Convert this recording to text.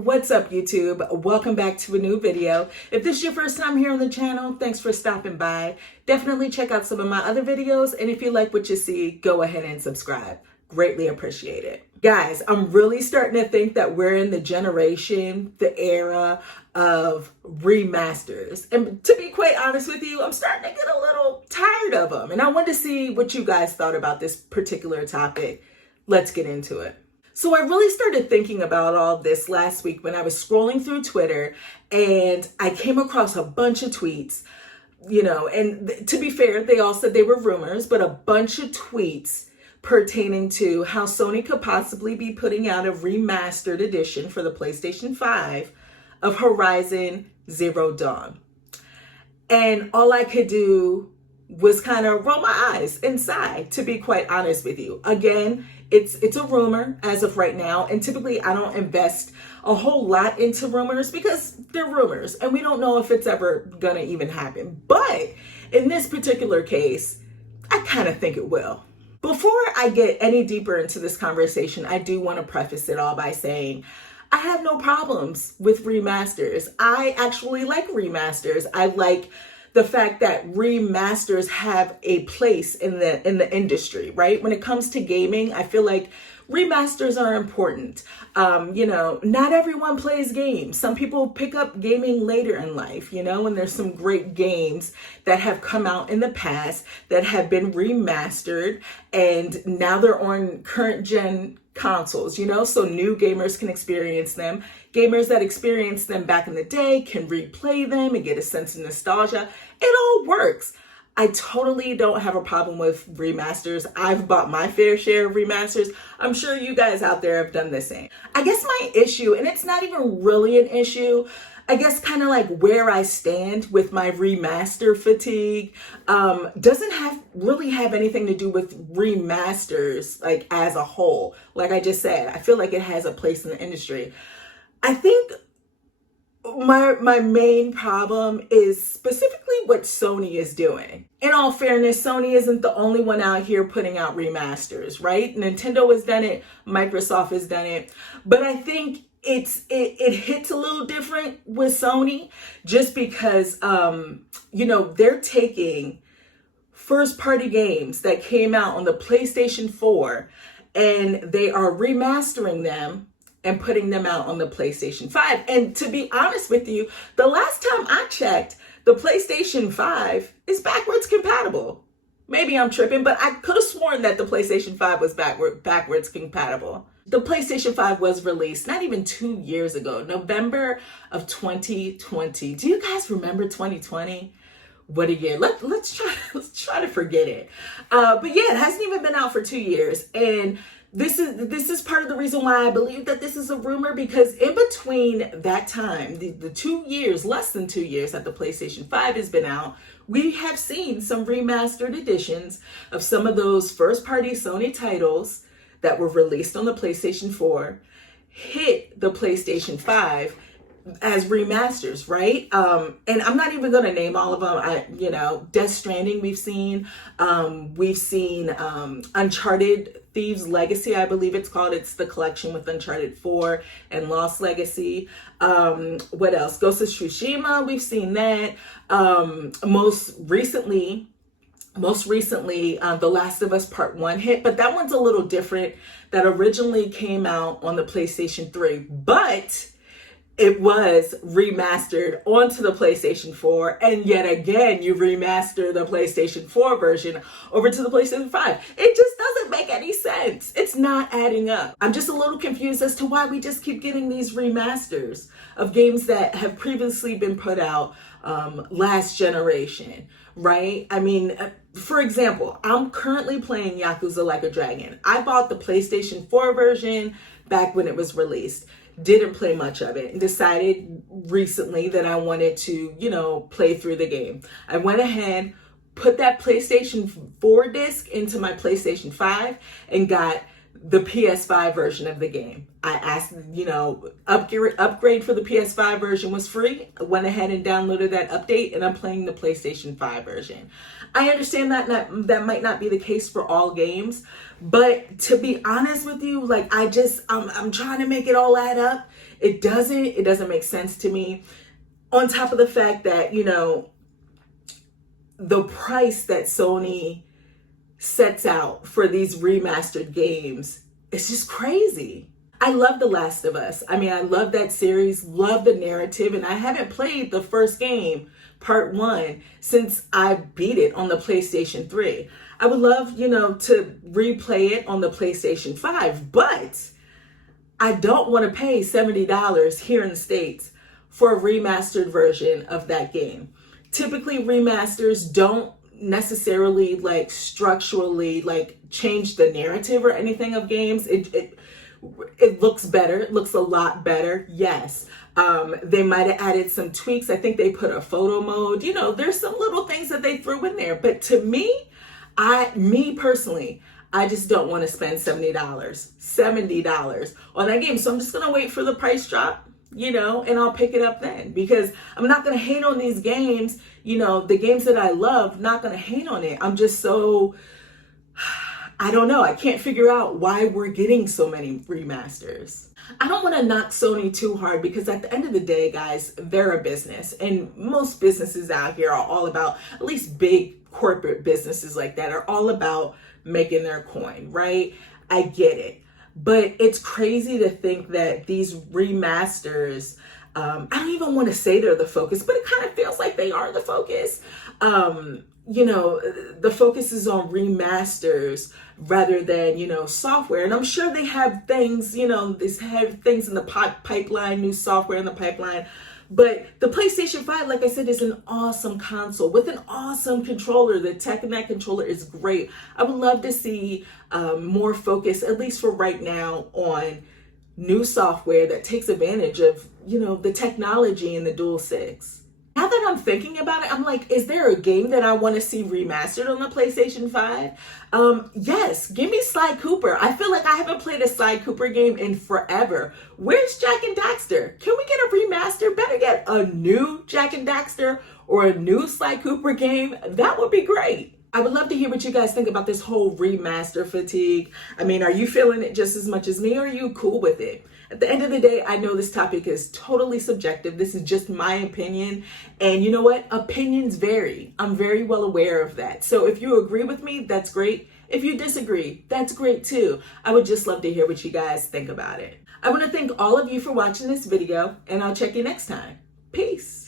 What's up, YouTube? Welcome back to a new video. If this is your first time here on the channel, thanks for stopping by. Definitely check out some of my other videos, and if you like what you see, go ahead and subscribe. Greatly appreciate it. Guys, I'm really starting to think that we're in the generation, the era of remasters. And to be quite honest with you, I'm starting to get a little tired of them. And I wanted to see what you guys thought about this particular topic. Let's get into it. So I really started thinking about all this last week when I was scrolling through Twitter, and I came across a bunch of tweets, and to be fair, they all said they were rumors, but a bunch of tweets pertaining to how Sony could possibly be putting out a remastered edition for the PlayStation 5 of Horizon Zero Dawn. And all I could do was kind of roll my eyes and sigh, to be quite honest with you. Again, it's a rumor as of right now, and typically I don't invest a whole lot into rumors because they're rumors and we don't know if it's ever gonna even happen. But in this particular case, I kind of think it will. Before I get any deeper into this conversation, I do want to preface it all by saying I have no problems with remasters. I actually like remasters. I like the fact that remasters have a place in the industry, right? When it comes to gaming, I feel like remasters are important. Not everyone plays games. Some people pick up gaming later in life, and there's some great games that have come out in the past that have been remastered and now they're on current gen consoles, so new gamers can experience them. Gamers that experienced them back in the day can replay them and get a sense of nostalgia. It all works. I totally don't have a problem with remasters. I've bought my fair share of remasters. I'm sure you guys out there have done the same. I guess my issue, and it's not even really an issue, I guess kind of like where I stand with my remaster fatigue, doesn't really have anything to do with remasters like as a whole. Like I just said, I feel like it has a place in the industry. I think my main problem is specifically what Sony is doing. In all fairness, Sony isn't the only one out here putting out remasters, right? Nintendo has done it, Microsoft has done it, but I think it hits a little different with Sony just because they're taking first party games that came out on the PlayStation 4 and they are remastering them and putting them out on the PlayStation 5. And to be honest with you, the last time I checked, the PlayStation 5 is backwards compatible. Maybe I'm tripping, but I could have sworn that the PlayStation 5 was backwards compatible. The PlayStation 5 was released not even 2 years ago, November of 2020. Do you guys remember 2020? What a year. Let's try to forget it. But yeah, it hasn't even been out for 2 years. And this is part of the reason why I believe that this is a rumor, because in between that time, the 2 years, less than 2 years that the PlayStation 5 has been out, we have seen some remastered editions of some of those first-party Sony titles that were released on the PlayStation 4 hit the PlayStation 5 as remasters, right? And I'm not even going to name all of them. Death Stranding we've seen Uncharted Thieves Legacy, I believe it's called. It's the collection with Uncharted 4 and Lost Legacy. What else? Ghost of Tsushima, we've seen that. Most recently, The Last of Us Part 1 hit, but that one's a little different. That originally came out on the PlayStation 3, but it was remastered onto the PlayStation 4, and yet again, you remaster the PlayStation 4 version over to the PlayStation 5. It just doesn't make any sense. It's not adding up. I'm just a little confused as to why we just keep getting these remasters of games that have previously been put out last generation, right? I mean, for example, I'm currently playing Yakuza Like a Dragon. I bought the PlayStation 4 version back when it was released. Didn't play much of it and decided recently that I wanted to, play through the game. I went ahead, put that PlayStation 4 disc into my PlayStation 5 and got the PS5 version of the game. I asked, upgrade for the PS5 version was free. I went ahead and downloaded that update and I'm playing the PlayStation 5 version. I understand that might not be the case for all games, but to be honest with you, I'm trying to make it all add up. It doesn't make sense to me. On top of the fact that, you know, the price that Sony sets out for these remastered games is just crazy. I love The Last of Us. I mean, I love that series, love the narrative, and I haven't played the first game, part 1, since I beat it on the PlayStation 3. I would love, you know, to replay it on the PlayStation 5, but I don't want to pay $70 here in the States for a remastered version of that game. Typically, remasters don't necessarily like structurally like change the narrative or anything of games. It looks better. It looks a lot better. Yes. They might have added some tweaks. I think they put a photo mode. You know, there's some little things that they threw in there. But to me, me personally, I just don't want to spend $70 on that game. So I'm just going to wait for the price drop, you know, and I'll pick it up then, because I'm not going to hate on these games. You know, the games that I love, not going to hate on it. I'm just so, I don't know. I can't figure out why we're getting so many remasters. I don't want to knock Sony too hard, because at the end of the day, guys, they're a business, and most businesses out here are all about, at least big corporate businesses like that, are all about making their coin, right? I get it. But it's crazy to think that these remasters, I don't even want to say they're the focus, but it kind of feels like they are the focus. You know, the focus is on remasters rather than, you know, software. And I'm sure they have things, you know, they have things in the pipeline, new software in the pipeline. But the PlayStation 5, like I said, is an awesome console with an awesome controller. The tech in that controller is great. I would love to see more focus, at least for right now, on new software that takes advantage of, you know, the technology in the DualSense. Now that I'm thinking about it, I'm like, is there a game that I want to see remastered on the PlayStation 5? Yes, give me Sly Cooper. I feel like I haven't played a Sly Cooper game in forever. Where's Jak and Daxter? Can we get a remaster? Better get a new Jak and Daxter or a new Sly Cooper game. That would be great. I would love to hear what you guys think about this whole remaster fatigue. I mean, are you feeling it just as much as me, or are you cool with it? At the end of the day, I know this topic is totally subjective. This is just my opinion. And you know what? Opinions vary. I'm very well aware of that. So if you agree with me, that's great. If you disagree, that's great too. I would just love to hear what you guys think about it. I want to thank all of you for watching this video, and I'll check you next time. Peace.